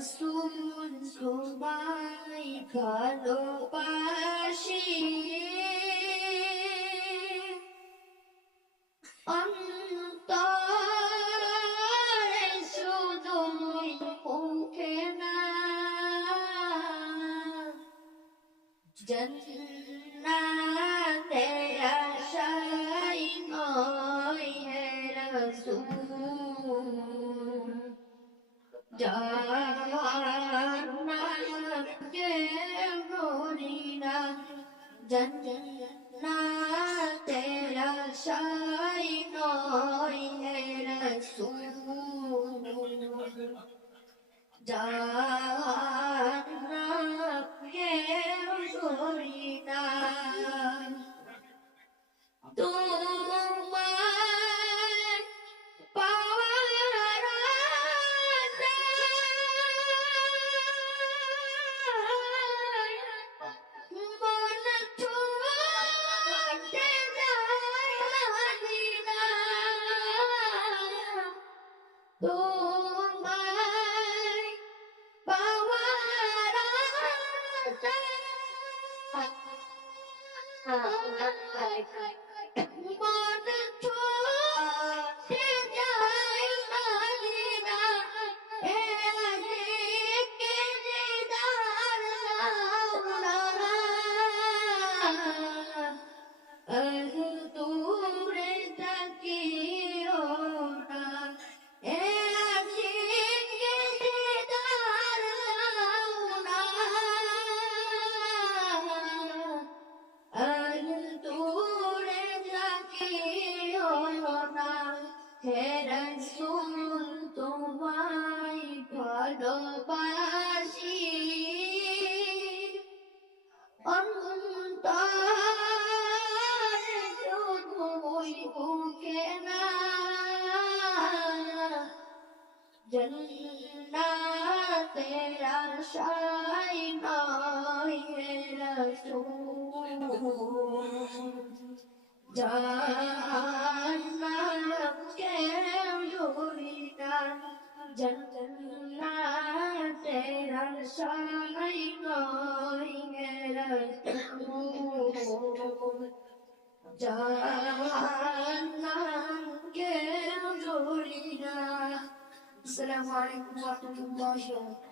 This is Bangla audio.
রসুল তোমায় ভালোবাসি অন্তরে শুধুই মুখে না জন্নাতে আশাই নয় হে রসুল জান্নাতকে গরিনা জন্নাতে আশাই নয় হে রসুল জান্নাতকে গরিনা তোমায় পাওয়ার আশায় মন ছুটে যায় মদিনা তোমায় পাওয়ার আশায় মন ছুটে যায় মদিনা হে আশিকে দিদার দাও না দূরে তাকিও না হে আশিকে দিদার দাও না দূরে তাকিও না হে রসুল তোমায় ভালোবাসি অন্তরে শুধুই বুকে না জন্নাতে আশাই নয় হে রসুল জান্নাতকে গরিনা জন্নাতে আশাই নয় হে রসুল জান্নাতকে গরিনা। আসসালামু আলাইকুম ওয়া রাহমাতুল্লাহি ওয়া বারাকাতুহু।